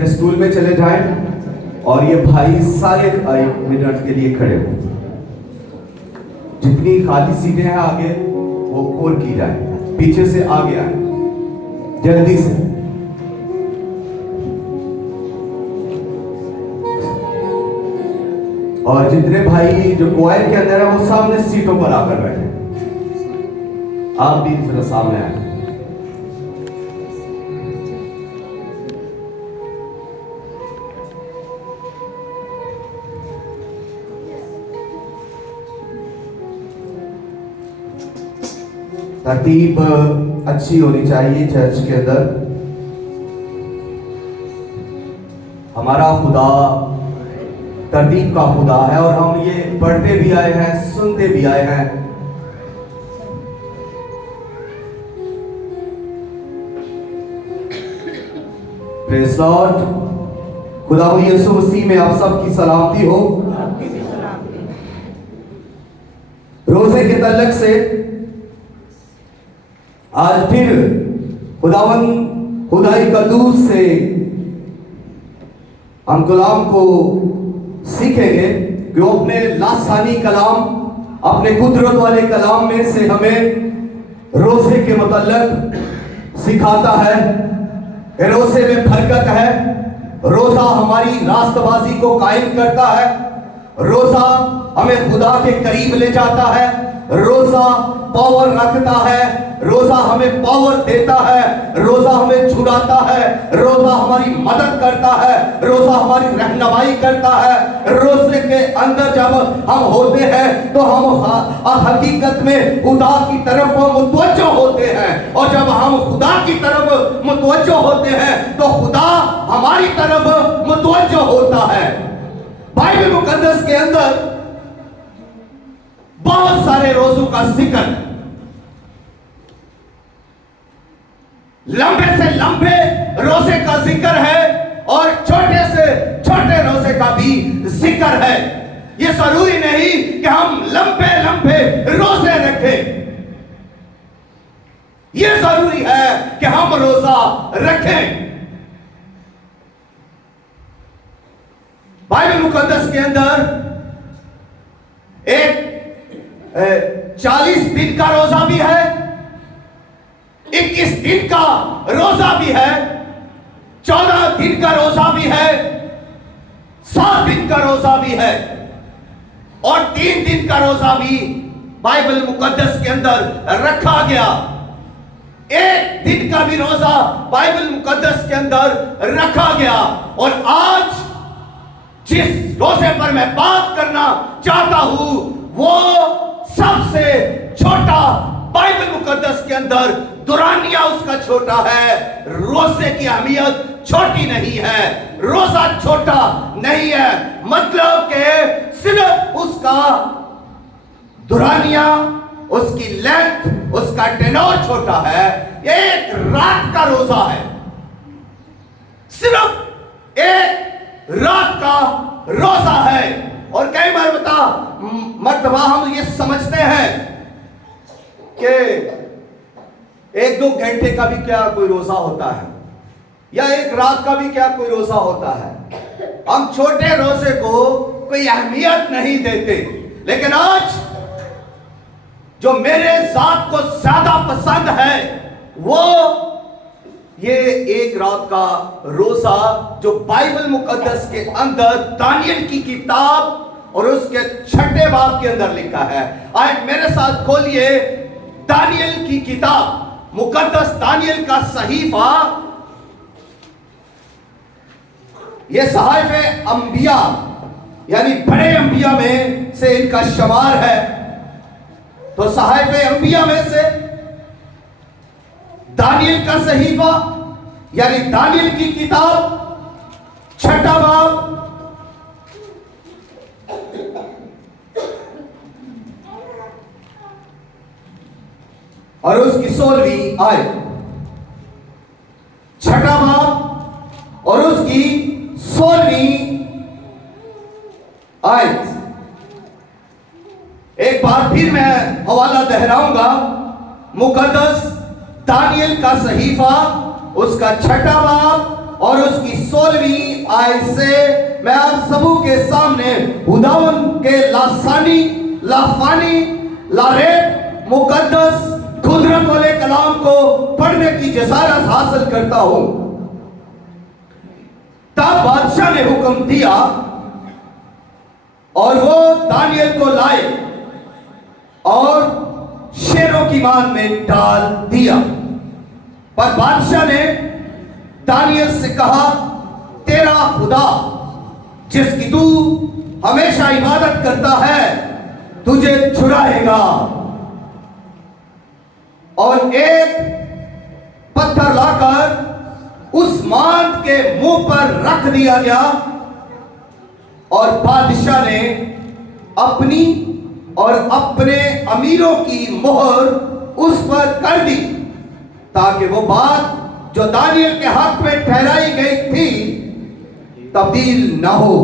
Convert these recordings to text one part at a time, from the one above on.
अपने स्टूल में चले जाएं और ये भाई सारे 1 मिनट के लिए खड़े हो। जितनी खाली सीटें हैं आगे वो कोर की जाए, पीछे से आगे आए जल्दी से। और जितने भाई जो क्वायर के अंदर है वो सामने सीटों पर आकर बैठे, आप भी जरा सामने आए। तरतीब अच्छी होनी चाहिए चर्च के अंदर। हमारा खुदा तरतीब का खुदा है और हम ये पढ़ते भी आए हैं, सुनते भी आए हैं। Praise Lord. खुदा यीशु मसीह में आप सबकी सलामती हो। रोजे के तल्लक से आज फिर खुदाई कदूस से हम कलाम को सीखेंगे कि वो अपने लासानी कलाम, अपने कुदरत वाले कलाम में से हमें रोजे के मुतल्लक सिखाता है। रोजे में बरकत है, रोजा हमारी रास्तबाजी को कायम करता है, रोजा हमें खुदा के करीब ले जाता है, रोजा पावर रखता है, रोजा हमें पावर देता है, रोजा हमें छुड़ाता है, रोजा हमारी मदद करता है, रोजा हमारी रहनुमाई करता है। रोजे के अंदर जब हम होते हैं तो हम हकीकत में खुदा की तरफ मुतवज्जो होते हैं, और जब हम खुदा की तरफ मुतवज्जो होते हैं तो खुदा हमारी तरफ मुतवज्जो होता है। बाइबल मुकद्दस के अंदर बहुत सारे रोजों का जिक्र, लंबे से लंबे रोजे का जिक्र है और छोटे से छोटे रोजे का भी जिक्र है। ये जरूरी नहीं कि हम लंबे लंबे रोजे रखें, ये जरूरी है कि हम रोजा रखें। बाइबल मुकद्दस के अंदर एक 40 दिन का रोजा भी है, 21 दिन का रोजा भी है, 14 दिन का रोजा भी है, 7 दिन का रोजा भी है और 3 दिन का रोजा भी बाइबल मुकद्दस के अंदर रखा गया। 1 दिन का भी रोजा बाइबल मुकद्दस के अंदर रखा गया। और आज जिस रोजे पर मैं बात करना चाहता हूं वो सबसे छोटा बाइबल मुकद्दस के अंदर दुरानिया उसका छोटा है। रोजे की अहमियत छोटी नहीं है, रोजा छोटा नहीं है, मतलब के सिर्फ उसका दुरानिया, उसकी लेंथ, उसका टेनोर छोटा है। ये एक रात का रोजा है, सिर्फ एक रात का रोजा है। और कई मर्तबा हम ये समझते हैं कि 1-2 घंटे का भी क्या कोई रोजा होता है, या एक रात का भी क्या कोई रोजा होता है। हम छोटे रोजे को कोई अहमियत नहीं देते, लेकिन आज जो मेरे जात को ज्यादा पसंद है वो ये एक रात का रोजा जो बाइबल मुकद्दस के अंदर दानियल की किताब और उसके 6ठे बाब के अंदर लिखा है। आज मेरे साथ खोलिए दानियल की किताब, मुकद्दस दानियल का सहीफा। ये सहाइफे अंबिया यानी बड़े अंबिया में से इनका शुमार है। तो सहाइफे अंबिया में से दानियल का सहीफा यानी दानियल की किताब 6ठा बाब और उसकी 16वीं आयत, 6ठा बाब और उसकी 16वीं आयत। एक बार फिर मैं हवाला दोहराऊंगा, मुकद्दस दानियल का सहीफा, उसका 6ठा बाब اور اس کی 16ویں آیت سے میں آپ سبوں کے سامنے خداوند کے لاسانی، لافانی، لاریب، مقدس، قدرت والے کلام کو پڑھنے کی جسارت حاصل کرتا ہوں۔ تب بادشاہ نے حکم دیا اور وہ دانیل کو لائے اور شیروں کی مان میں ڈال دیا۔ پر بادشاہ نے دانیل سے کہا، تیرا خدا جس کی تو ہمیشہ عبادت کرتا ہے تجھے چھڑائے گا۔ اور ایک پتھر لا کر اس ماند کے منہ پر رکھ دیا گیا اور بادشاہ نے اپنی اور اپنے امیروں کی مہر اس پر کر دی تاکہ وہ بات جو دانیل کے حق میں ٹھہرائی گئی تھی تبدیل نہ ہو۔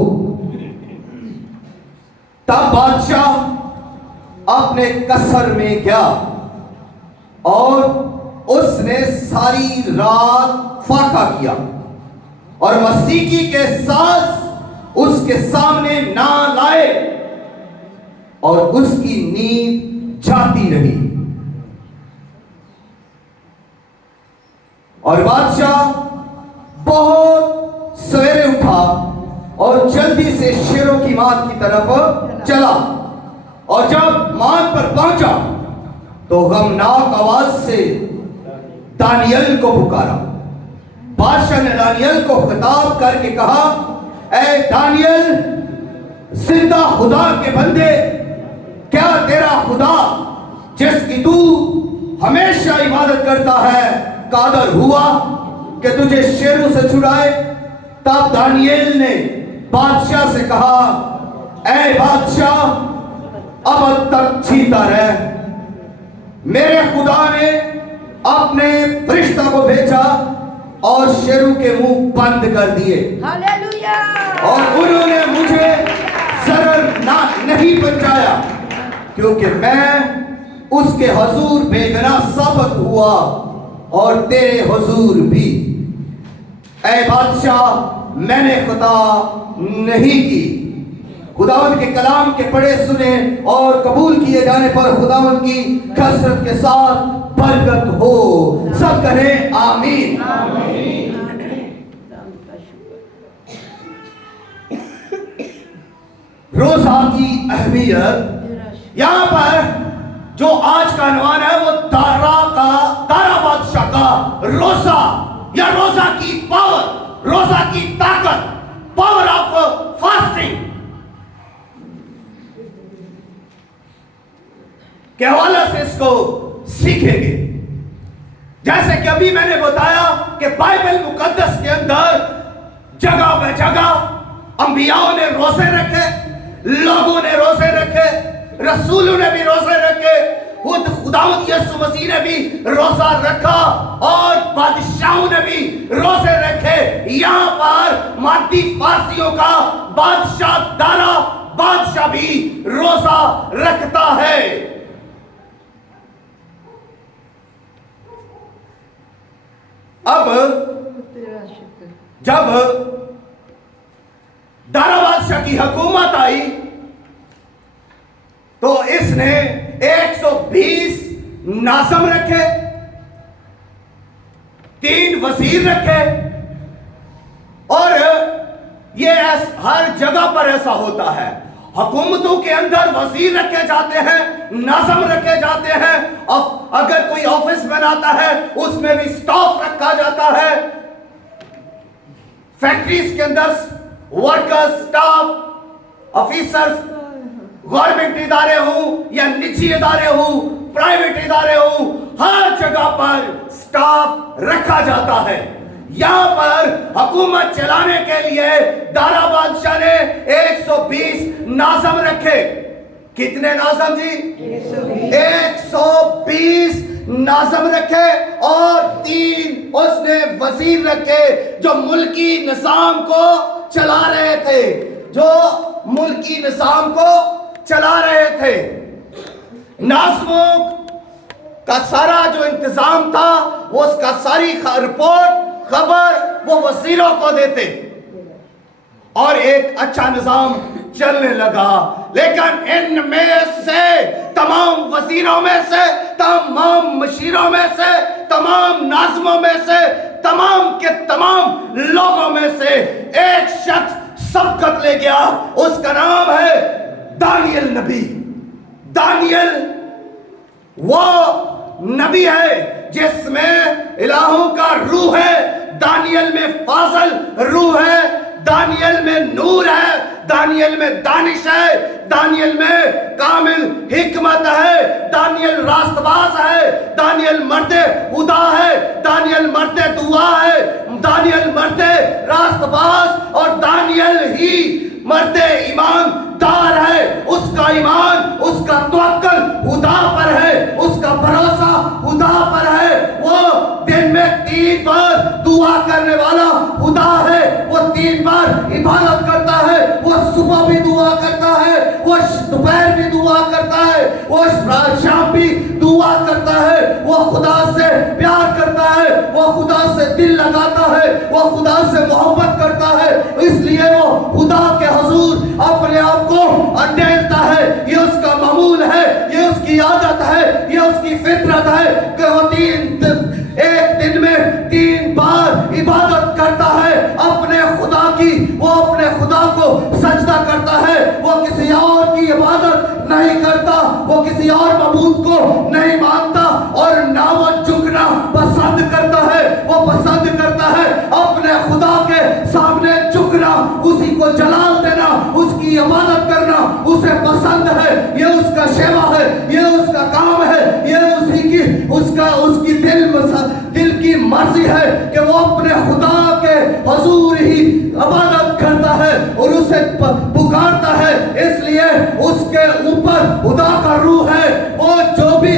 تب بادشاہ اپنے قصر میں گیا اور اس نے ساری رات فاقہ کیا اور موسیقی کے ساز اس کے سامنے نہ لائے اور اس کی نیند جاتی رہی۔ اور بادشاہ بہت سویرے اٹھا اور جلدی سے شیروں کی ماند کی طرف چلا، اور جب ماند پر پہنچا تو غمناک آواز سے دانیل کو پکارا۔ بادشاہ نے دانیل کو خطاب کر کے کہا، اے دانیل، زندہ خدا کے بندے، کیا تیرا خدا جس کی تو ہمیشہ عبادت کرتا ہے قادر ہوا کہ تجھے شیروں سے چھڑائے؟ تب دانیل نے بادشاہ سے کہا، اے بادشاہ، اب تک جیتا رہ، میرے خدا نے اپنے فرشتہ کو بھیجا اور شیروں کے منہ بند کر دیے اور انہوں نے مجھے ضرر نہیں پہنچایا، کیونکہ میں اس کے حضور بے گناہ ثابت ہوا اور تیرے حضور بھی۔ اے بادشاہ، میں نے خطا نہیں کی۔ خداوند کے کلام کے پڑھے سنے اور قبول کیے جانے پر خداوند کی کثرت کے ساتھ برکت ہو۔ سب کہیں آمین۔ روزہ کی اہمیت، یہاں پر جو آج کا عنوان ہے وہ دارا بادشاہ کا روزہ یا روزہ کی پاور، روزہ کی طاقت، پاور آف فاسٹنگ کے حوالے سے اس کو سیکھیں گے۔ جیسے کہ ابھی میں نے بتایا کہ بائبل مقدس کے اندر جگہ بے جگہ انبیاءوں نے روزے رکھے، لوگوں نے روزے رکھے، رسولوں نے بھی روزے رکھے، خود خداوند یسوع مسیح نے بھی روزہ رکھا اور بادشاہوں نے بھی روزے رکھے۔ یہاں پر مادی فارسیوں کا بادشاہ دارا بادشاہ بھی روزہ رکھتا ہے۔ اب جب دارا بادشاہ کی حکومت آئی تو اس نے 120 ناظم رکھے، 3 وزیر رکھے، اور یہ ہر جگہ پر ایسا ہوتا ہے۔ حکومتوں کے اندر وزیر رکھے جاتے ہیں، ناظم رکھے جاتے ہیں، اگر کوئی آفس بناتا ہے اس میں بھی سٹاف رکھا جاتا ہے۔ فیکٹریز کے اندر ورکرز، سٹاف، آفیسرز، گورنمنٹ ادارے ہوں یا نجی ادارے ہوں، پرائیویٹ ادارے ہوں، ہر جگہ پر سٹاف رکھا جاتا ہے۔ یہاں پر حکومت چلانے کے لیے دارا بادشاہ نے 120 ناظم رکھے۔ کتنے ناظم جی؟ 120 ناظم رکھے، اور 3 اس نے وزیر رکھے جو ملکی نظام کو چلا رہے تھے، جو ملکی نظام کو چلا رہے تھے۔ ناظموں کا سارا جو انتظام تھا وہ اس کا ساری رپورٹ خبر وہ وزیروں کو دیتے اور ایک اچھا نظام چلنے لگا. لیکن ان میں سے تمام وزیروں میں سے, تمام مشیروں میں سے, تمام ناظموں میں سے, تمام کے تمام لوگوں میں سے ایک شخص سبقت لے گیا. اس کا نام ہے دانیل نبی. دانیل وہ نبی ہے جس میں الہوں کا روح ہے. دانیل میں فاضل روح ہے. دانیل میں نور ہے. دانیل میں دانش ہے. دانیل میں کامل حکمت ہے. دانیل راست باز ہے. دانیل مرد خدا ہے. دانیل مرد دعا ہے. دانیل مرد راست باز اور دانیل ہی مرد ایمان دار ہے. اس کا ایمان, اس کا توکل خدا پر ہے. اس کا بھروسہ خدا پر ہے. وہ دن میں 3 بار دعا کرنے والا خدا ہے. وہ 3 بار عبادت کرتا ہے. وہ صبح بھی دعا کرتا ہے, وہ دوپہر بھی دعا کرتا ہے, وہ شام بھی دعا کرتا ہے. وہ خدا سے پیار کرتا ہے. وہ خدا سے دل لگاتا ہے. وہ خدا سے محبت کرتا ہے. اس لیے وہ خدا کے حضور اپنے آپ کو اڈیلتا ہے. یہ اس کا معمول ہے, یہ اس کی عادت ہے, یہ اس کی فطرت ہے کہ وہ ایک دن میں 3 بار عبادت کرتا ہے اپنے خدا کی. وہ اپنے خدا کو سجدہ کرتا ہے. وہ کسی اور کی عبادت نہیں کرتا. وہ کسی اور معبود کو نہیں مانتا اور نہ وہ جھکنا پسند کرتا ہے. وہ پسند کرتا ہے اپنے خدا کے سامنے جھکنا, اسی کو جلال دینا, اس کی عبادت کرنا اسے پسند ہے. یہ اس کا شیوا ہے, یہ اس کا کام ہے, یہ اسی کی اس کی دل کی مرضی ہے کہ وہ اپنے خدا کے حضور ہی عبادت کرتا ہے اور اسے پکارتا ہے. اس لیے اس کے اوپر خدا کا روح ہے. وہ جو بھی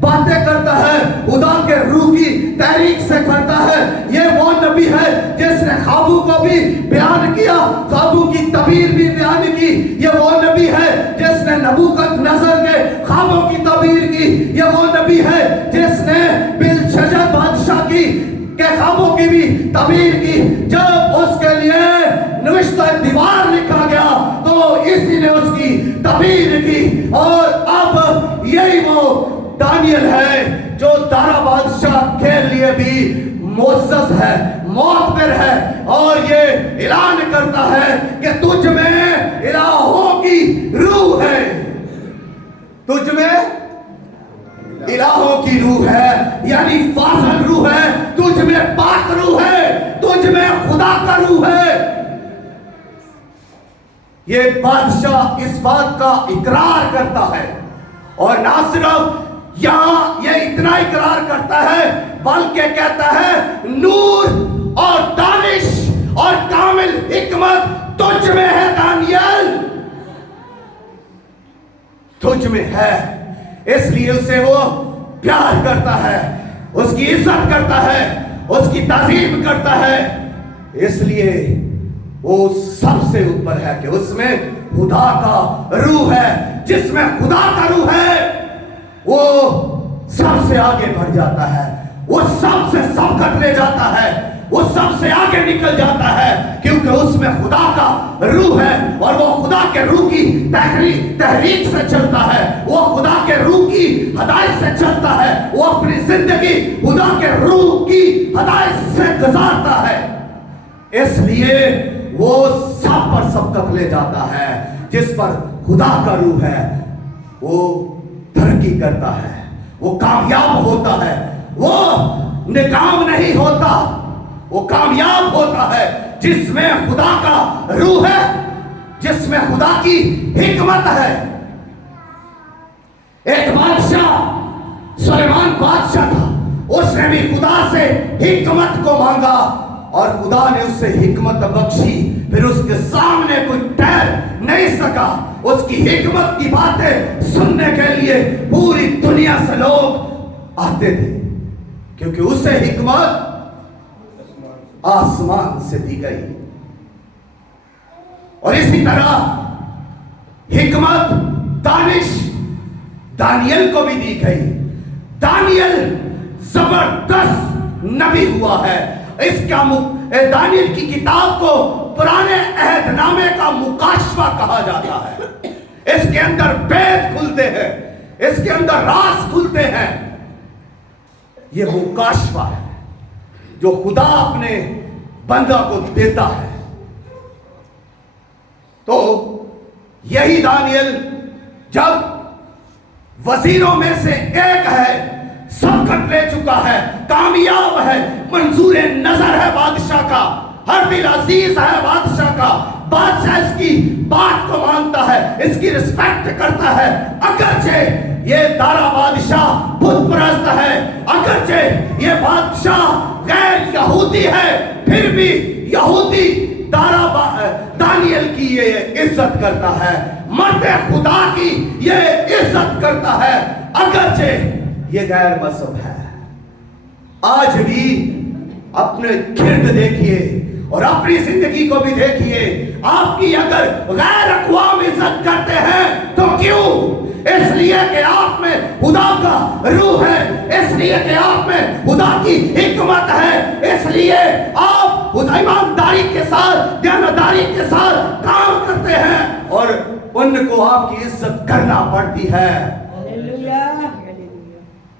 باتیں کرتا ہے خدا کے روح کی تحریک سے کرتا ہے. یہ وہ نبی ہے جس نے خوابوں کو بھی بیان کیا, خوابوں کی تعبیر بھی بیان کی. یہ وہ نبی ہے جس نے نبوکت نظر کے خوابوں کی تعبیر کی. یہ وہ نبی ہے جس نے بلشجر بادشاہ کی کے خوابوں کی بھی تعبیر کی. جب اس کے لیے نوشتہ دیوار لکھا گیا تو اسی نے اس کی تعبیر کی. اور اب یہی وہ دانیل ہے جو دارا بادشاہ کے لیے بھی معزز ہے, معتبر ہے, اور یہ اعلان کرتا ہے کہ تجھ میں الہوں کی روح ہے. تجھ میں الہوں کی روح ہے, یعنی فاضل روح ہے. تجھ میں پاک روح ہے, تجھ میں خدا کا روح ہے. یہ بادشاہ اس بات کا اقرار کرتا ہے, اور نہ صرف یہاں یہ اتنا اقرار کرتا ہے بلکہ کہتا ہے نور اور دانش اور کامل حکمت تجھ میں ہے دانیل, تجھ میں ہے. اس لیے اسے وہ پیار کرتا ہے, اس کی عزت کرتا ہے, اس کی تعظیم کرتا ہے. اس لیے وہ سب سے اوپر ہے کہ اس میں خدا کا روح ہے. جس میں خدا کا روح ہے وہ سب سے آگے بڑھ جاتا ہے, وہ سب سے سبقت لے جاتا ہے, وہ سب سے آگے نکل جاتا ہے, کیونکہ اس میں خدا کا روح ہے اور وہ خدا کے روح کی تحریک سے چلتا ہے. وہ خدا کے روح کی ہدایت سے چلتا ہے. وہ اپنی زندگی خدا کے روح کی ہدایت سے گزارتا ہے. اس لیے وہ سب پر سبقت لے جاتا ہے. جس پر خدا کا روح ہے وہ ترقی کرتا ہے, وہ کامیاب ہوتا ہے, وہ ناکام نہیں ہوتا, وہ کامیاب ہوتا ہے. جس میں خدا کا روح ہے, جس میں خدا کی حکمت ہے. ایک بادشاہ سلیمان بادشاہ تھا, اس نے بھی خدا سے حکمت کو مانگا اور خدا نے اس سے حکمت بخشی. پھر اس کے سامنے کوئی ٹھہر نہیں سکا. اس کی حکمت کی باتیں سننے کے لیے پوری دنیا سے لوگ آتے تھے, کیونکہ اسے حکمت آسمان سے دی گئی. اور اسی طرح حکمت دانش دانیل کو بھی دی گئی. دانیل زبردست نبی ہوا ہے. اس کا दानियल की किताब को पुराने अहद नामे का मुकाशफा कहा जाता है। इसके अंदर भेद खुलते हैं, इसके अंदर राज खुलते हैं। ये मुकाशफा है जो खुदा अपने बंदा को देता है। तो यही दानियल जब वजीरों में से एक है, सबकत ले चुका है, कामयाब है, मंजूर नजर है बादशाह का, हर दिल अजीज है बादशाह का, बादशाह इसकी बात को मानता है, इसकी रिस्पेक्ट करता है। अगरचे ये दारा बादशाह बुत परस्त है, अगरचे ये बादशाह गैर यहूदी है, फिर भी यहूदी दानियल की ये इज्जत करता है, मर्दे खुदा की ये इज्जत करता है, अगरचे ये गैर मजहब है। आज भी अपने गिर्द देखिए और अपनी जिंदगी को भी देखिए, आपकी अगर गैर अक़वाम इज्जत करते हैं तो क्यों? इसलिए कि आप में खुदा का रूह है, इसलिए कि आप में खुदा की हिकमत है, इसलिए आप ईमानदारी के साथ, ईमानदारी के साथ काम करते हैं और उनको आपकी इज्जत करना पड़ती है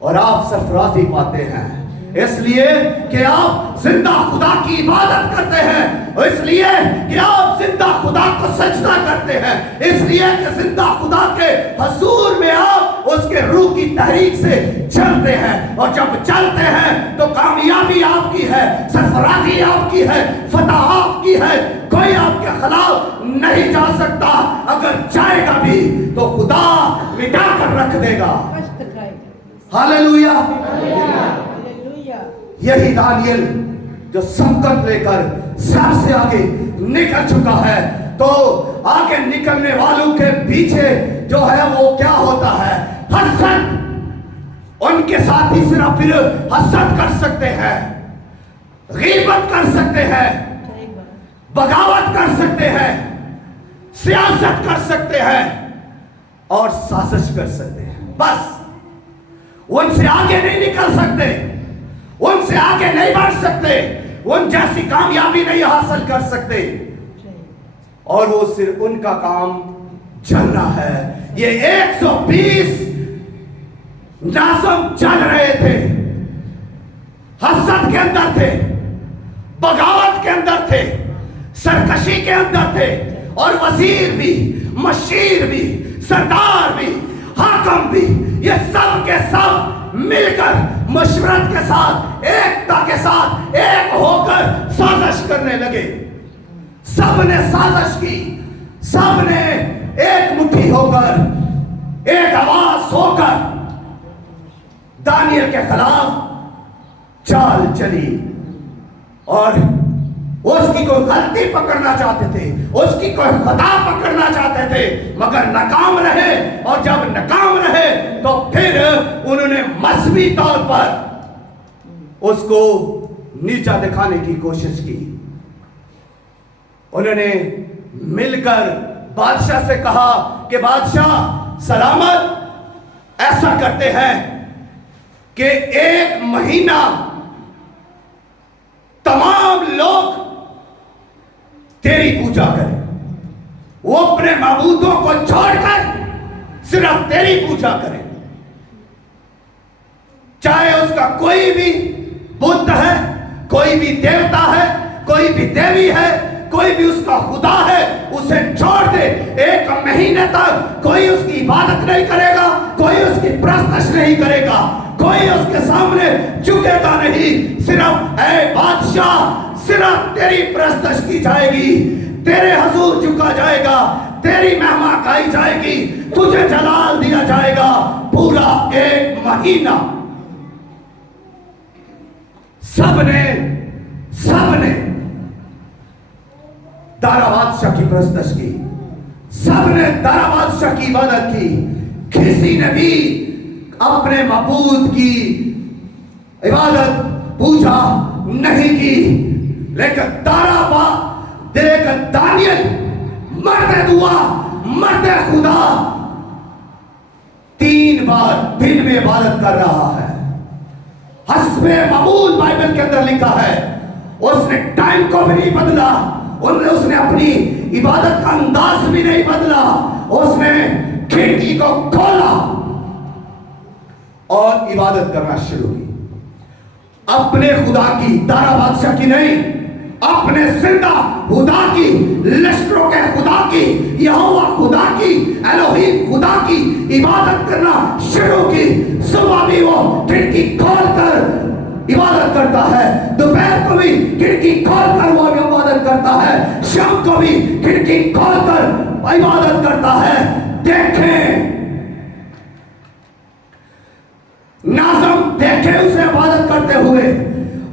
और आप सरफराजी पाते हैं, इसलिए कि आप जिंदा खुदा की इबादत करते हैं, इसलिए कि आप जिंदा खुदा को सजदा करते हैं, इसलिए कि जिंदा खुदा के हुजूर में आप उसके रूह की तहरीक से चलते हैं, और जब चलते हैं तो कामयाबी आपकी है, सरफराजी आपकी है, फतह आपकी है, कोई आपके खिलाफ नहीं जा सकता, अगर जाएगा भी तो खुदा मिटा कर रख देगा। हालेलुया। यही दानियल जो सबकत लेकर सबसे आगे निकल चुका है, तो आगे निकलने वालों के पीछे जो है वो क्या होता है? हसद। उनके साथी सिर्फ फिर हसद कर सकते हैं, गीबत कर सकते हैं, बगावत कर सकते हैं, सियासत कर सकते हैं और साजिश कर सकते हैं, बस। उनसे आगे नहीं निकल सकते, उनसे आगे नहीं बढ़ सकते, उन जैसी कामयाबी नहीं हासिल कर सकते, और वो सिर्फ उनका काम चलना है। ये 120 नाज़म चल रहे थे, हसद के अंदर थे, बगावत के अंदर थे, सरकशी के अंदर थे, और वजीर भी, मशीर भी, सरदार भी, हाकम भी, ये सब के सब मिलकर मशवरत के साथ, एकता के साथ एक होकर साजिश करने लगे। सबने साजिश की, सबने एक मुट्ठी होकर, एक आवाज होकर दानियल के खिलाफ चाल चली, और उसकी कोई गलती पकड़ना चाहते थे, उसकी कोई खता पकड़ना चाहते थे, मगर नाकाम रहे, और जब नाकाम रहे तो फिर उन्होंने मजहबी तौर पर उसको नीचा दिखाने की कोशिश की। उन्होंने मिलकर बादशाह से कहा कि बादशाह सलामत, ऐसा करते हैं कि 1 महीना तमाम लोग तेरी पूजा करें, वो अपने माबूदों को छोड़कर सिर्फ तेरी पूजा करें, चाहे उसका कोई भी बुद्ध है, कोई भी देवता है, कोई भी देवी है, कोई भी उसका खुदा है, उसे छोड़ दे। 1 महीने तक कोई उसकी इबादत नहीं करेगा, कोई उसकी प्रस्तश नहीं करेगा, कोई उसके सामने झुकेगा नहीं, सिर्फ ऐ बादशाह, सिर्फ तेरी प्रस्तश की जाएगी, तेरे हुजूर झुका जाएगा, तेरी महिमा गाई जाएगी, तुझे जलाल दिया जाएगा पूरा 1 महीना। सबने दारा बादशाह की प्रस्तश की, सबने दारा बादशाह की इबादत की, किसी ने भी अपने मबूद की इबादत पूजा नहीं की, लेकिन दानियल मर्दे दुआ, मर्दे खुदा 3 बार दिन में इबादत कर रहा है। हस्बे ममूल बाइबल के अंदर लिखा है, اس نے ٹائم کو بھی نہیں بدلا, اس نے اپنی عبادت کا انداز بھی نہیں بدلا. اس نے کھڑکی کو کھولا اور عبادت کرنا شروع کی, اپنے خدا کی, دارا بادشاہ کی نہیں, اپنے زندہ خدا کی, لشکروں کے خدا کی, یہوہ خدا کی, الوہیم خدا کی عبادت کرنا شروع کی. صبح بھی وہ کھڑکی کھول کر عبادت کرتا ہے, دوپہر کو بھی کھڑکی کھول کر وہ عبادت کرتا ہے, شام کو بھی کھڑکی کھول کر عبادت کرتا ہے. دیکھیں ناظم, دیکھیں اسے عبادت کرتے ہوئے,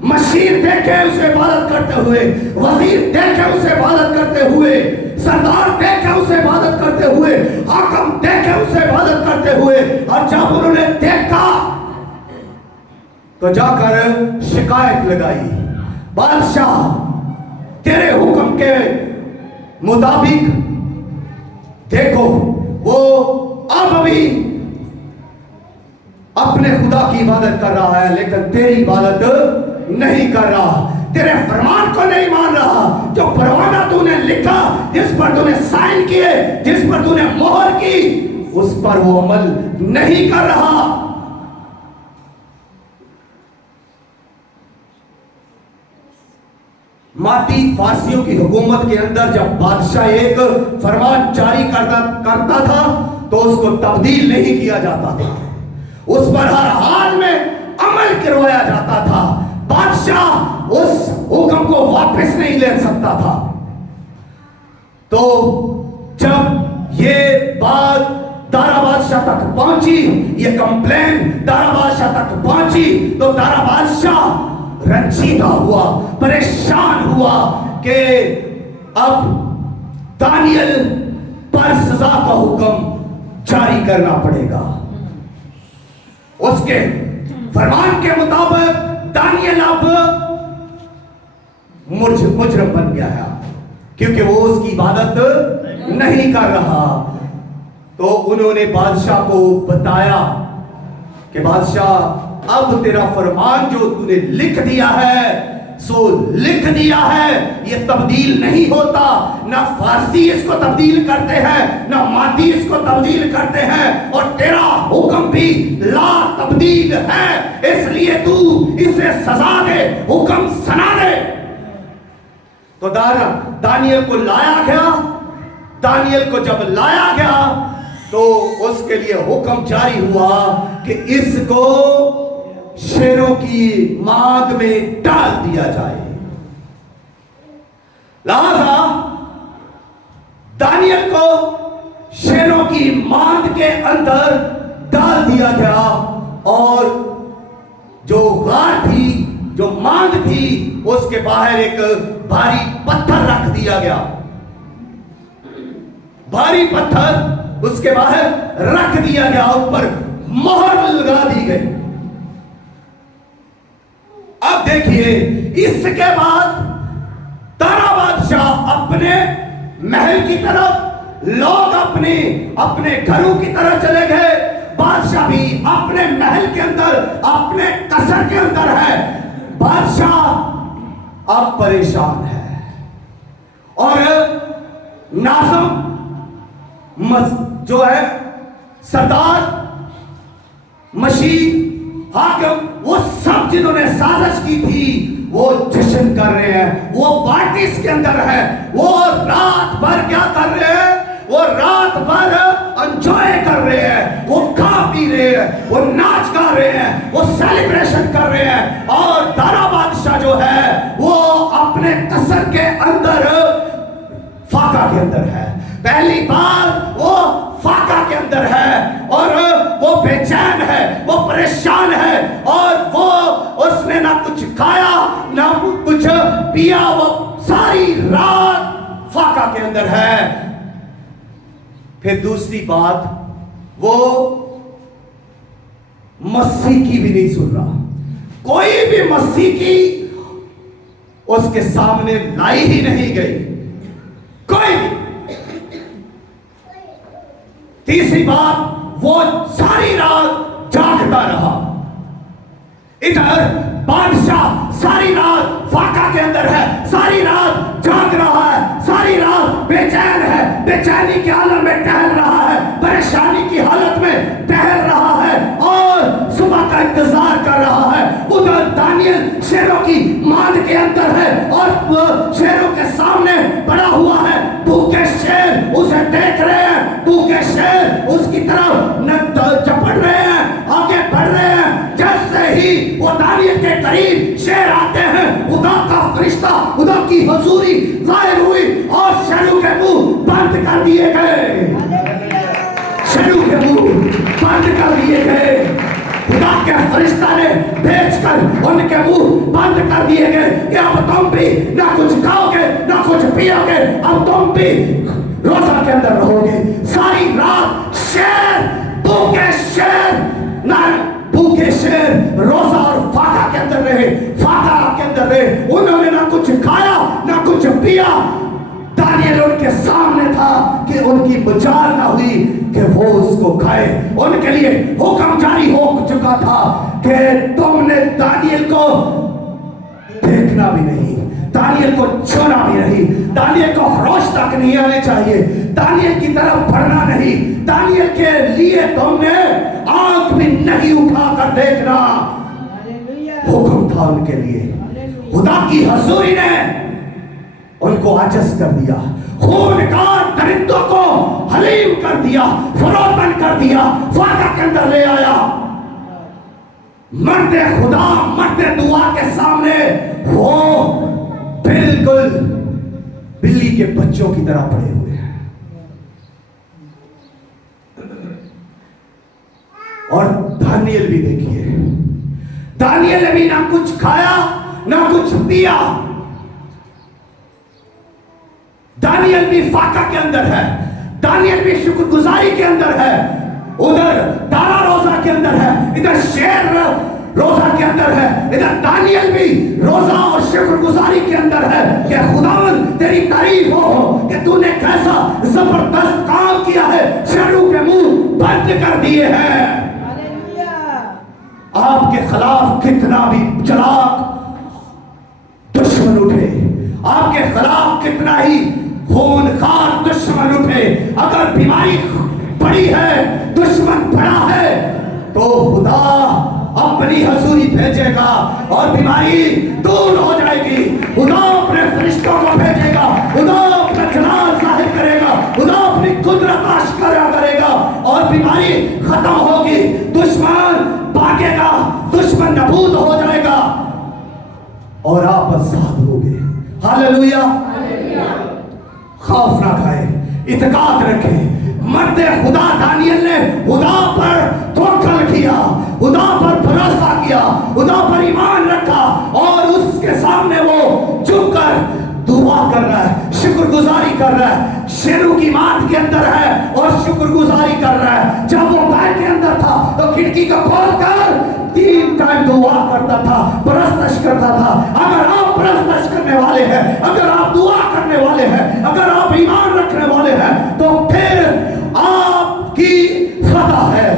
مشیر دیکھے اسے عبادت کرتے ہوئے, وزیر دیکھے اسے عبادت کرتے ہوئے, سردار دیکھے اسے عبادت کرتے ہوئے, حاکم دیکھے اسے عبادت کرتے ہوئے. اور جب انہوں نے دیکھا تو جا کر شکایت لگائی, بادشاہ تیرے حکم کے مطابق دیکھو وہ اب بھی اپنے خدا کی عبادت کر رہا ہے, لیکن تیری عبادت نہیں کر رہا, تیرے فرمان کو نہیں مان رہا. جو پروانہ تو نے لکھا, جس پر تو نے سائن کیے, جس پر تو نے مہر کی, اس پر وہ عمل نہیں کر رہا. ماتی فارسیوں کی حکومت کے اندر جب بادشاہ ایک فرمان جاری کرتا تھا تو اس کو تبدیل نہیں کیا جاتا تھا, اس پر ہر حال میں عمل کروایا جاتا تھا. بادشاہ اس حکم کو واپس نہیں لے سکتا تھا. تو جب یہ بات دارا بادشاہ تک پہنچی, یہ کمپلین دارا بادشاہ تک پہنچی, تو دارا بادشاہ رنجیدہ ہوا, پریشان ہوا کہ اب دانیل پر سزا کا حکم جاری کرنا پڑے گا. اس کے فرمان کے مطابق دانیل اب مجرم بن گیا ہے, کیونکہ وہ اس کی عبادت نہیں کر رہا. تو انہوں نے بادشاہ کو بتایا کہ بادشاہ اب تیرا فرمان جو تو نے لکھ دیا ہے سو لکھ دیا ہے, یہ تبدیل نہیں ہوتا. نہ فارسی اس کو تبدیل کرتے ہیں, نہ مادی اس کو تبدیل کرتے ہیں, اور تیرا حکم بھی لا تبدیل ہے, اس لیے تو اسے سزا دے, حکم سنا دے. تو دانیل کو لایا گیا. دانیل کو جب لایا گیا تو اس کے لیے حکم جاری ہوا کہ اس کو شیروں کی ماد میں ڈال دیا جائے. لہذا دانیل کو شیروں کی ماد کے اندر ڈال دیا گیا, اور جو غار تھی, جو ماد تھی, اس کے باہر ایک بھاری پتھر رکھ دیا گیا. بھاری پتھر اس کے باہر رکھ دیا گیا, اوپر مہر لگا دی گئی. اب دیکھیے اس کے بعد دارا بادشاہ اپنے محل کی طرف, لوگ اپنے گھروں کی طرف چلے گئے. بادشاہ بھی اپنے محل کے اندر, اپنے قصر کے اندر ہے. بادشاہ اب پریشان ہے, اور ناظم جو ہے, سردار, مشیر, حاکم, وہ سب جنہوں نے سازش کی تھی وہ جشن کر رہے ہیں, وہ پارٹیز کے اندر ہے, وہ رات بھر کیا کر رہے ہیں, وہ رات بھر انجوائے کر رہے ہیں, وہ کھا پی رہے ہیں, وہ ناچ گا رہے ہیں, وہ سیلیبریشن کر رہے ہیں. اور دارا بادشاہ جو ہے وہ اپنے قصر کے اندر, فاقہ کے اندر ہے. پہلی بار وہ فاقہ کے اندر ہے, اور وہ بے چین ہے, وہ پریشان ہے, اور وہ اس نے نہ کچھ کھایا نہ کچھ پیا, وہ ساری رات فاقہ کے اندر ہے. پھر دوسری بات, وہ موسیقی بھی نہیں سن رہا, کوئی بھی موسیقی اس کے سامنے لائی ہی نہیں گئی, کوئی بھی. تیسری بات, وہ ساری رات جاگتا رہا. ادھر بادشاہ ساری رات फाका के अंदर है, सारी रात जाग रहा है, सारी रात बेचैन है, बेचैनी के आलम में टहल रहा है, परेशानी की हालत में टहल रहा है और सुबह का इंतजार कर रहा है। उधर दानियल शेरों की मांद के अंदर है और वो शेरों के सामने पड़ा हुआ है। भूखे शेर उसे देख रहे हैं, भूखे शेर उसकी तरफ झपट रहे हैं, आगे बढ़ रहे हैं। जैसे ही वो दानियल के करीब शेर आते हैं, खुदा का फरिश्ता, खुदा की हुजूरी जाहिर हुई और शेरों के मुंह बंद कर दिए गए, शेरों के मुंह बंद कर दिए गए। खुदा के फरिश्ता ने भेजकर उनके मुंह बंद कर दिए गए कि अब तुम भी ना कुछ खाओगे ना कुछ पियोगे, अब तुम भी रोजा के अंदर रहोगे। सारी रात शेर, भूखे शेर, ना भूखे शेर रोजा और फाका के अंदर रहे, फाका के अंदर रहे। उन्होंने ना कुछ खाया ना कुछ पिया। दानियल उनके सामने था कि उनकी मजाल ना हुई कि वो उसको खाए। उनके लिए हुक्म जारी हो चुका था कि तुमने दानियल को देखना भी नहीं, दानियल को छूना भी नहीं, दानियल को होश तक नहीं आने चाहिए, दानियल की तरफ बढ़ना नहीं, दानियल के लिए तुमने आंख भी नहीं उठा कर देखना। हुक्म था उनके लिए। खुदा की हुजूरी ने उनको आजिज़ कर दिया, खूनखार दरिंदों को हलीम कर दिया, फरोतन कर दिया, फाका के अंदर ले आया। मर्दे खुदा, मर्दे दुआ के सामने वो बिल्कुल बिल्ली के बच्चों की तरह पड़े हुए हैं। और दानियल भी देखिए, दानियल ने भी ना कुछ खाया ना कुछ पिया। दानियल भी फाका के अंदर है, दानियल भी शुक्रगुजारी के अंदर है, उधर दारा रोजा के अंदर है, इधर शेर रोजा के अंदर है, इधर दानियल भी रोजा और शुक्रगुजारी के अंदर है कि खुदावन तेरी तारीफ हो कि तूने कैसा जबरदस्त काम किया है, शेरों के मुंह बंद कर दिए हैं। आपके खिलाफ कितना भी चालाक दुश्मन उठे, आपके खिलाफ कितना ही खूनखार दुश्मन उठे, अगर बीमारी बड़ी है, दुश्मन बड़ा है, तो खुदा अपनी हुजूरी भेजेगा और बीमारी दूर हो जाएगी। खुदा अपने फरिश्तों को भेजेगा, खुदा अपना जलाल जाहिर करेगा, खुदा अपनी कुदरत आश्करा करेगा और बीमारी खत्म होगी, दुश्मन भागेगा, दुश्मन नबूद हो जाएगा और आप आजाद होगे। हालेलुया। खौफ ना खाए, इत्काद रखे। मर्दे खुदा दानियल ने खुदा पर तवक्कुल किया, खुदा पर भरोसा किया, खुदा पर ईमान रखा और उसके सामने वो झुककर दुआ कर रहा है, शुक्रगुजारी कर रहा है। शेरों की मात के अंदर है और शुक्रगुजारी कर रहा है। जब वो बैल के अंदर था तो खिड़की को खोलकर 3 टाइम दुआ करता था, परस्तश करता था। अगर आप परस्तश करने वाले हैं, अगर आप दुआ करने वाले हैं, अगर आप ईमान रखने वाले हैं, तो फिर आपकी फतह है,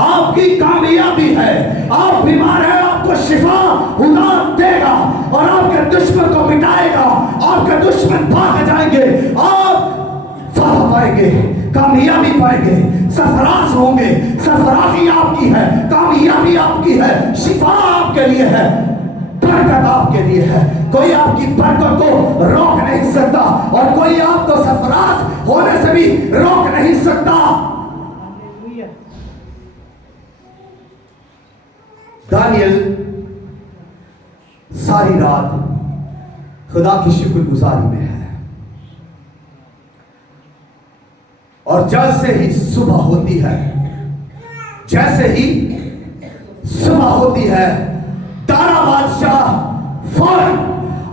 आपकी कामयाबी है। आप बीमार हैं, आपको शिफा खुदा देगा और आपके दुश्मन को मिटाएगा, आपके दुश्मन भाग जाएंगे, आप फतह पाएंगे, कामयाबी पाएंगे, सरफराज होंगे। सरफराजी आपकी है, कामयाबी आपकी है, शिफा आपके लिए है, बरकत आपके लिए है। कोई आपकी बरकत को रोक नहीं सकता और कोई आपको सरफराज होने से भी रोक नहीं सकता। दानियल सारी रात खुदा की शुक्रगुजारी में है और जैसे ही सुबह होती है, जैसे ही सुबह होती है, दारा बादशाह फौरन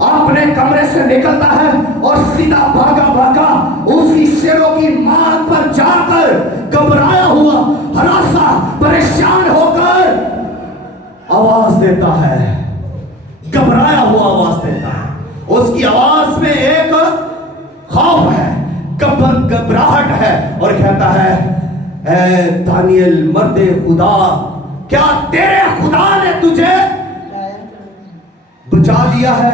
अपने कमरे से निकलता है और सीधा भागा भागा उसी शेरों की मांग पर जाकर घबराया हुआ, हरासा, परेशान होकर आवाज देता है, घबराया हुआ आवाज देता है। उसकी आवाज में एक खौफ है, घबराहट है और कहता है, ऐ दानियल मर्दे खुदा, क्या तेरे खुदा ने तुझे बचा लिया है?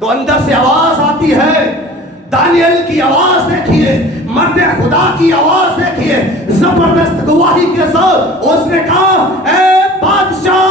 तो अंदर से आवाज आती है। दानियल की आवाज देखिए, मर्द खुदा की आवाज देखिए, जबरदस्त गवाही के साथ उसने कहा, ए बादशाह,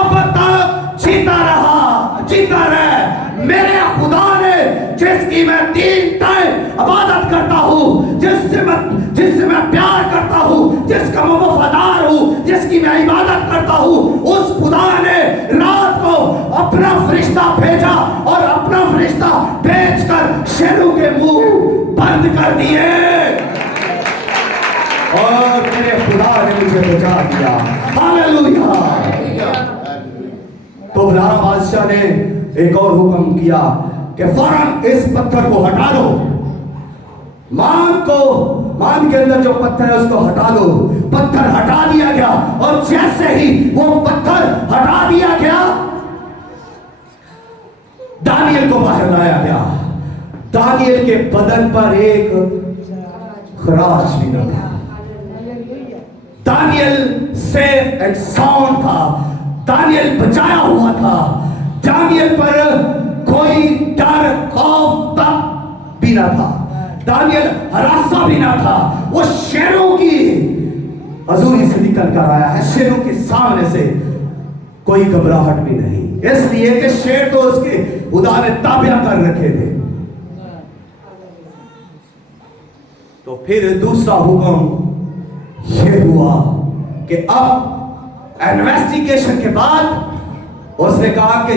अब तक जीता रहे। मेरे खुदा ने जिसकी मैं 3 टाइम इबादत करता हूँ, जिससे मैं प्यार करता हूँ, जिसका मैं वफादार हूँ, जिसकी मैं इबादत करता हूँ, उस खुदा ने रात को अपना फरिश्ता भेजा और अपना फरिश्ता भेजकर शेरों के मुंह बंद कर दिए और मेरे खुदा ने मुझे बचा दिया। हालेलुया। तो बुलारा बादशाह ने एक और हुक्म किया कि फौरन इस पत्थर को हटा दो, मान के अंदर जो पत्थर है उसको हटा दो। पत्थर हटा दिया गया और जैसे ही वो पत्थर हटा दिया गया, दानियल को बाहर लाया गया। दानियल के बदन पर एक खराश भी न था। दानियल सेफ एंड साउंड था। दानियल बचाया हुआ था। दानियल पर कोई डर खौफ तक भी ना था। दानियल हरासा भी ना था। वो शेरों की हजूरी से निकल कर आया है। शेरों के सामने से कोई घबराहट भी नहीं, इसलिए कि शेर तो उसके खुदा ने ताबिया कर रखे थे। तो फिर दूसरा हुक्म ये हुआ कि अब इन्वेस्टिगेशन के बाद उसने कहा कि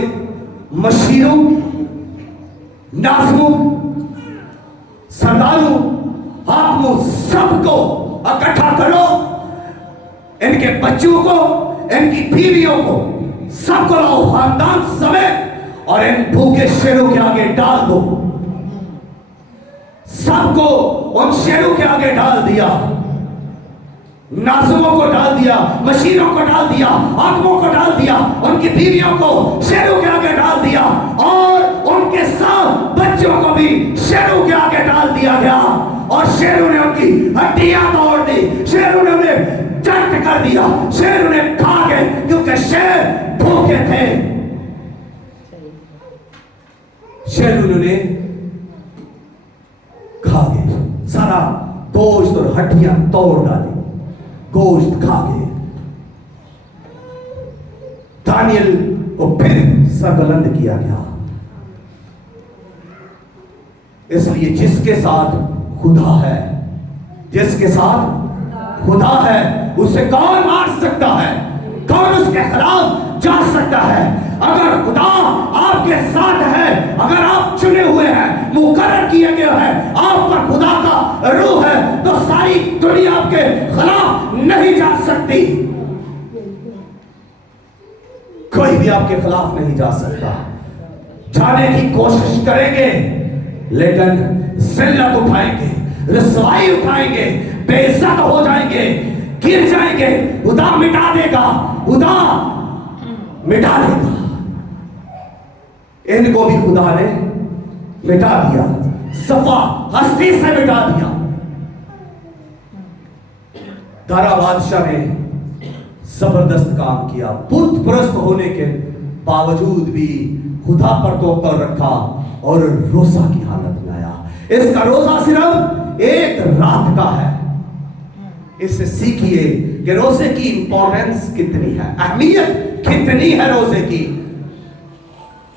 मशीरों, नाज़िमों, सरदारों, हाकिमों, सबको इकट्ठा करो, इनके बच्चों को, इनकी बीवियों को, सबको लाओ खानदान समेत और इन भूखे शेरों के आगे डाल दो। सबको उन शेरों के आगे डाल दिया, नाज़िमों को डाल दिया, मशीरों को डाल दिया, हाकिमों को डाल दिया, उनकी बीवियों को शेरों के आगे डाल दिया और उनके साथ बच्चों को भी शेरों के आगे डाल दिया गया। और शेरों ने उनकी हड्डियां तोड़ दी, शेरों ने उन्हें चट कर दिया, शेर उन्हें खा गए क्योंकि शेर भूखे थे। शेर उन्हें खा गए, सारा गोश्त और हड्डियां तोड़ डाली, गोश्त खा गए। दानियल को फिर सरबलंद किया गया। इसलिए जिसके साथ खुदा है, जिसके साथ खुदा है, उसे कौन मार सकता है? कौन उसके खिलाफ जा सकता है? अगर खुदा आपके साथ है, अगर आप चुने हुए हैं, मुकर्रर किए गए हैं, आप पर खुदा का रूह है, तो सारी दुनिया आपके खिलाफ नहीं जा सकती। कोई भी आपके खिलाफ नहीं जा सकता। जाने की कोशिश करेंगे लेकिन जिल्लत उठाएंगे, रसवाई उठाएंगे, बेइज्जत हो जाएंगे, गिर जाएंगे। खुदा मिटा देगा, खुदा मिटा देगा। इनको भी खुदा ने मिटा दिया, सफा हस्ती से मिटा दिया। दारा बादशाह ने जबरदस्त काम किया। बुत परस्त होने के बावजूद भी खुदा पर तवक्कुल रखा और रोजा की हालत में आया। इसका रोजा सिर्फ एक रात का है। इससे सीखिए कि रोजे की इंपॉर्टेंस कितनी है, अहमियत कितनी है रोजे की।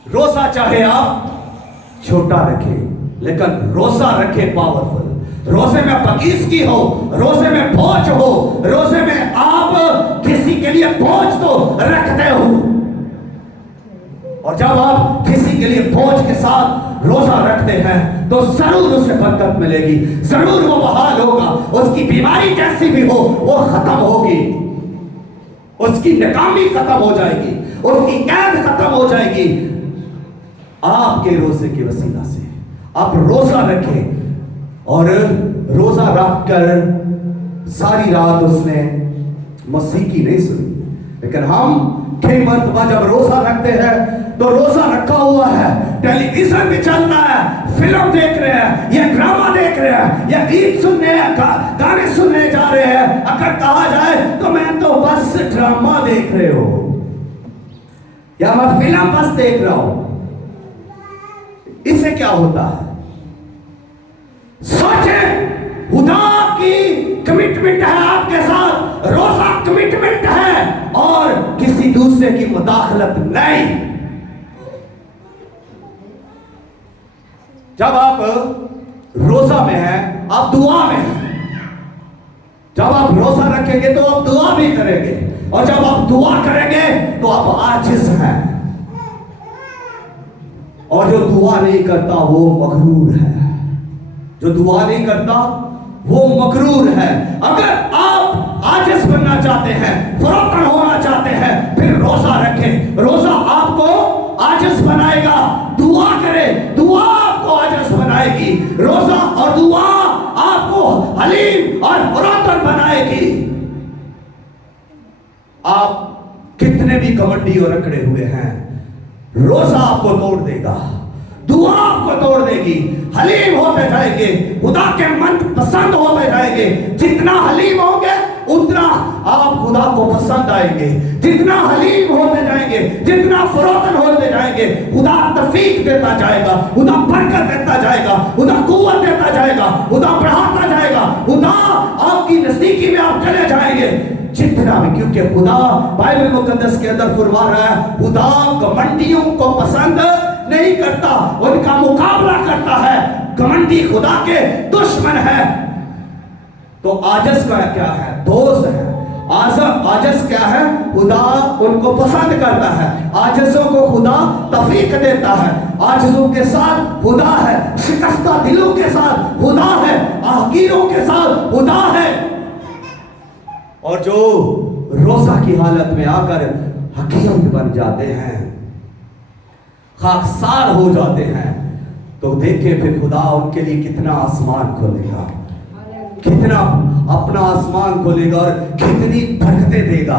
रोजा चाहे आप छोटा रखें लेकिन रोजा रखें पावरफुल। रोजे में बकीज़गी हो, रोजे में बोझ हो, रोजे में आप किसी के लिए बोझ तो रखते हो, और जब आप किसी के लिए बोझ के साथ रोजा रखते हैं तो जरूर उसे बरकत मिलेगी, जरूर वो बहाल होगा। उसकी बीमारी कैसी भी हो वो खत्म होगी, उसकी नाकामी खत्म हो जाएगी, उसकी कैद खत्म हो जाएगी आपके रोजे के वसीला से। आप रोजा रखें, और रोजा रख कर सारी रात उसने मसीह की नहीं सुनी। लेकिन हम कई मर्तबा जब रोजा रखते हैं तो रोजा रखा हुआ है, टेलीविजन भी चल रहा है, फिल्म देख रहे हैं, या ड्रामा देख रहे हैं, या गीत सुनने, गाने सुनने जा रहे हैं। अगर कहा जाए तो मैं तो बस ड्रामा देख रहे हो, या मैं फिल्म बस देख रहा हूं, इससे क्या होता है? सोचें, खुदा की कमिटमेंट है आपके साथ, रोजा कमिटमेंट है और किसी दूसरे की मुदाखलत नहीं। जब आप रोजा में हैं, आप दुआ में हैं। जब आप रोजा रखेंगे तो आप दुआ भी करेंगे, और जब आप दुआ करेंगे तो आप आजिज हैं। और जो दुआ नहीं करता वो मगरूर है, जो दुआ नहीं करता वो मगरूर है। अगर आप आजिज बनना चाहते हैं, फरोतन होना चाहते हैं, फिर रोजा रखें। रोजा आपको आजिज बनाएगा। दुआ करें, दुआ आपको आजिज बनाएगी। रोजा और दुआ आपको हलीम और फरोतन बनाएगी। आप कितने भी कमंडी और अकड़े हुए हैं, रोजा आपको तोड़ देगा, दुआ आपको तोड़ देगी। हलीम होते जाएंगे, खुदा के मन पसंद होते जाएंगे। जितना हलीम होंगे उतना आप खुदा को पसंद आएंगे। जितना हलीम होते जाएंगे, जितना फरोतन होते जाएंगे, खुदा तफीक देता जाएगा, खुदा बरकत देता जाएगा, खुदा कुव्वत देता जाएगा, खुदा बढ़ाता जाएगा, खुदा आपकी नजदीकी में आप चले जाएंगे। जितना भी, क्योंकि खुदा बाइबल मुकद्दस के अंदर फरमा रहा है, खुदा घमंडियों को पसंद नहीं करता, उनका मुकाबला करता है। घमंडी खुदा के दुश्मन है। तो आजस का क्या है? दोस्त है। आजस क्या है? खुदा उनको पसंद करता है। आजसों को खुदा तफरीक देता है। आजसों के साथ खुदा है, शिकस्ता दिलों के साथ खुदा है, आहगीरों के साथ खुदा है। और जो रोजा की हालत में आकर हकीम बन जाते हैं, खाकसार हो जाते हैं, तो देखिए फिर खुदा उनके लिए कितना आसमान खोलेगा, कितना अपना आसमान खोलेगा और कितनी बरकतें देगा,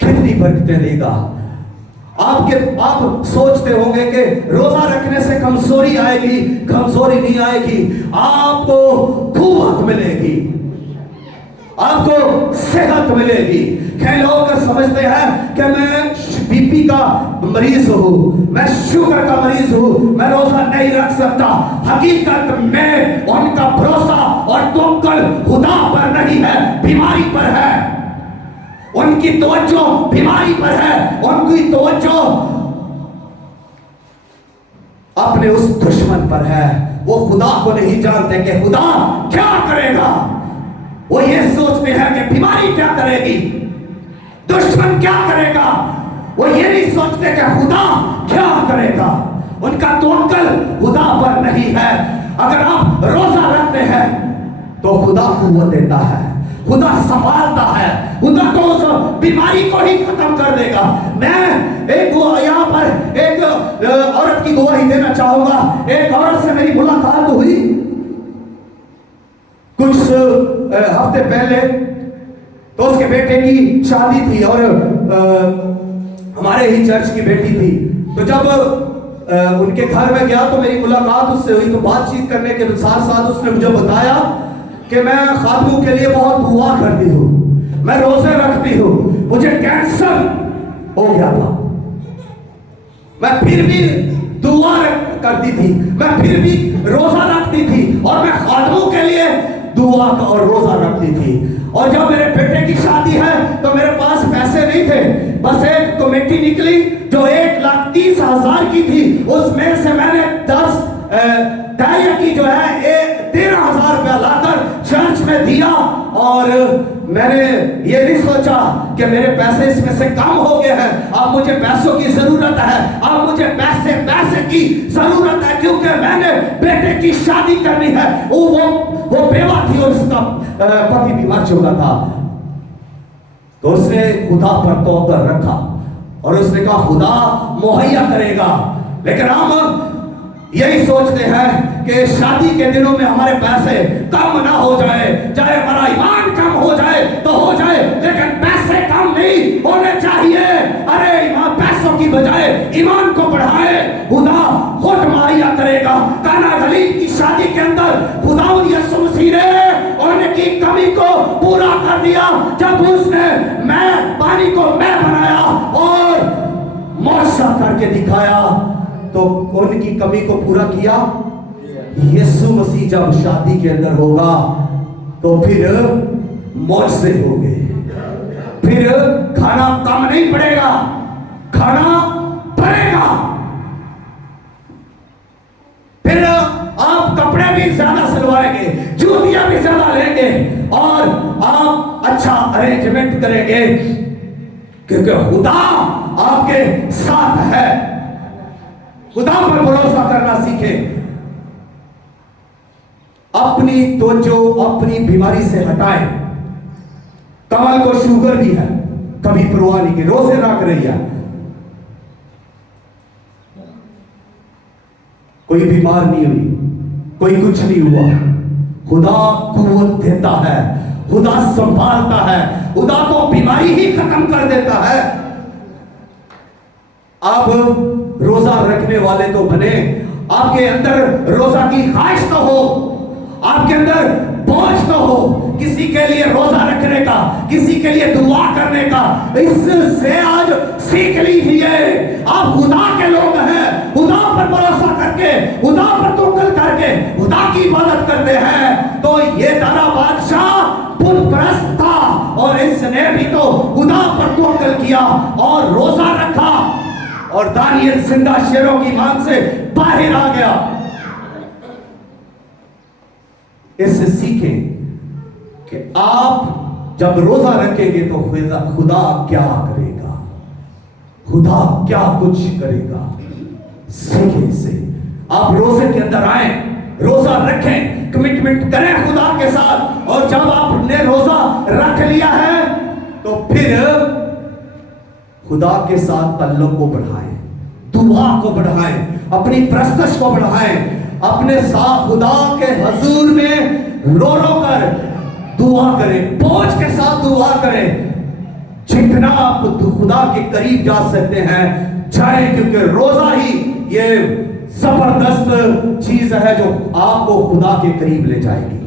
कितनी बरकतें देगा। आप सोचते होंगे कि रोजा रखने से कमजोरी आएगी। कमजोरी नहीं आएगी, आपको कुव्वत मिलेगी, आपको सेहत मिलेगी। कई लोग समझते हैं कि मैं बीपी का मरीज हूँ, मैं शुगर का मरीज हूँ, मैं रोजा नहीं रख सकता। हकीकत में उनका भरोसा और तवक्कुल खुदा पर नहीं है, बीमारी पर है। उनकी तवज्जो बीमारी पर है, उनकी तवज्जो अपने उस दुश्मन पर है। वो खुदा को नहीं जानते कि खुदा क्या करेगा। वो ये सोचते हैं कि बीमारी क्या करेगी, दुश्मन क्या करेगा। वो ये नहीं सोचते कि खुदा क्या करेगा। उनका तवक्कुल खुदा पर नहीं है। अगर आप रोजा रखते हैं तो खुदा कुव्वत देता है, खुदा संभालता है, खुदा तो उस बीमारी को ही खत्म कर देगा। मैं एक यहाँ पर एक औरत की गवाही देना चाहूंगा। एक औरत से मेरी मुलाकात हुई कुछ हफ्ते पहले। तो उसके बेटे की शादी थी और हमारे ही चर्च की बेटी थी। तो जब उनके घर में गया तो मेरी मुलाकात उससे हुई। तो बातचीत करने के साथ साथ उसने मुझे बताया कि मैं खातमों के लिए बहुत दुआ करती हूँ, मैं रोजे रखती हूँ, मुझे कैंसर हो गया था, मैं फिर भी दुआ करती थी, मैं फिर भी रोजा रखती थी और मैं खातमों के लिए दुआ और रोजा रखती थी। और जब मेरे बेटे की शादी है तो मेरे पास पैसे नहीं थे, बस एक कमेटी निकली जो 1,30,000 की थी। उसमें से मैंने 10 दाया की जो है 13,000 रुपया लाकर चर्च में दिया। और मैंने ये नहीं सोचा कि मेरे पैसे इसमें से कम हो गए हैं, अब मुझे पैसों की जरूरत है, अब मुझे पैसे की जरूरत है, क्योंकि मैंने बेटे की शादी करनी है। वो बेवा थी और उसका पति भी मर चुका था। तो उसने खुदा पर तवक्कुल रखा और उसने कहा खुदा मुहैया करेगा। लेकिन हम यही सोचते हैं कि शादी के दिनों में हमारे पैसे कम ना हो जाए, चाहे हमारा ईमान कम हो जाए तो हो जाए, लेकिन पैसे कम नहीं होने चाहिए। अरे ईमान पैसों की बजाय ईमान को बढ़ाए, खुदा खुद मुहैया करेगा। काना गलीब की शादी के अंदर खुदावंद यीशु मसीह ने उनकी कमी को पूरा कर दिया जब उसने पानी को मैं बनाया और मौसा करके दिखाया। तो उनकी कमी को पूरा किया। यीशु मसीह जब शादी के अंदर होगा तो फिर मौज से होंगे, फिर खाना कम नहीं पड़ेगा, खाना बढ़ेगा। फिर आप कपड़े भी ज्यादा सिलवाएंगे, जूतियां भी ज्यादा लेंगे और आप अच्छा अरेंजमेंट करेंगे, क्योंकि खुदा आपके साथ है। खुदा पर भरोसा करना सीखें। अपनी तवज्जो अपनी बीमारी से हटाएं। कमल को शुगर भी है, कभी परवाह नहीं की, रोजे रख रही है, कोई बीमार नहीं हुई, कोई कुछ नहीं हुआ। खुदा कुव्वत देता है, खुदा संभालता है, खुदा तो बीमारी ही खत्म कर देता है। आप रोजा रखने वाले तो बने, आपके अंदर रोजा की ख्वाहिश तो हो, आपके अंदर बोझ तो हो किसी के लिए रोजा रखने का, किसी के लिए दुआ करने का। इससे आज सीख लीजिए, आप खुदा के लोग हैं, खुदा पर भरोसा करके, खुदा पर तवक्कुल करके खुदा की इबादत करते हैं। तो ये दादा बादशाह बुत परस्त था और इसने भी तो खुदा पर तवक्कुल किया और रोजा रखा, और दानियल जिंदा शेरों की मांग से बाहर आ गया। इससे सीखें कि आप जब रोजा रखेंगे तो खुदा क्या करेगा, खुदा क्या कुछ करेगा। सीखें इससे। आप रोजे के अंदर आए, रोजा रखें, कमिटमेंट करें खुदा के साथ, और जब आपने रोजा रख लिया है तो फिर खुदा के साथ ताल्लुक को बढ़ाएं, दुआ को बढ़ाएं, अपनी प्रस्तश को बढ़ाएं, अपने साथ खुदा के हजूर में रो रो कर दुआ करें, बोझ के साथ दुआ करें। जितना आप खुदा के करीब जा सकते हैं जाएं, क्योंकि रोजा ही ये जबरदस्त चीज है जो आपको खुदा के करीब ले जाएगी।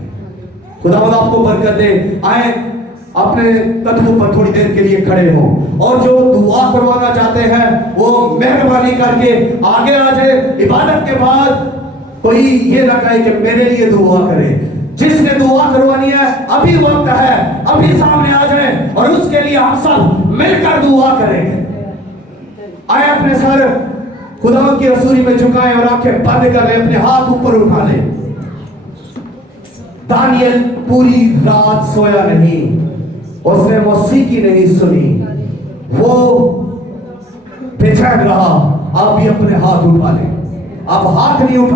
खुदा आपको बरकत दे। आए अपने कदमों पर थोड़ी देर के लिए खड़े हो, और जो दुआ करवाना चाहते हैं वो मेहरबानी करके आगे आ जाए। इबादत के बाद कोई ये ना कहे कि मेरे लिए दुआ करे। जिसने दुआ करवानी है अभी वक्त है, अभी सामने आ जाए और उसके लिए हम सब मिलकर दुआ करेंगे। आए अपने सर खुदा की रसूली में झुकाएं और आंखें बंद कर ले, अपने हाथ ऊपर उठा ले। दानियल पूरी रात सोया नहीं, उसने मौसीकी नहीं सुनी, वो बेचैन रहा। आप भी अपने हाथ उठा ले। आप हाथ नहीं उठा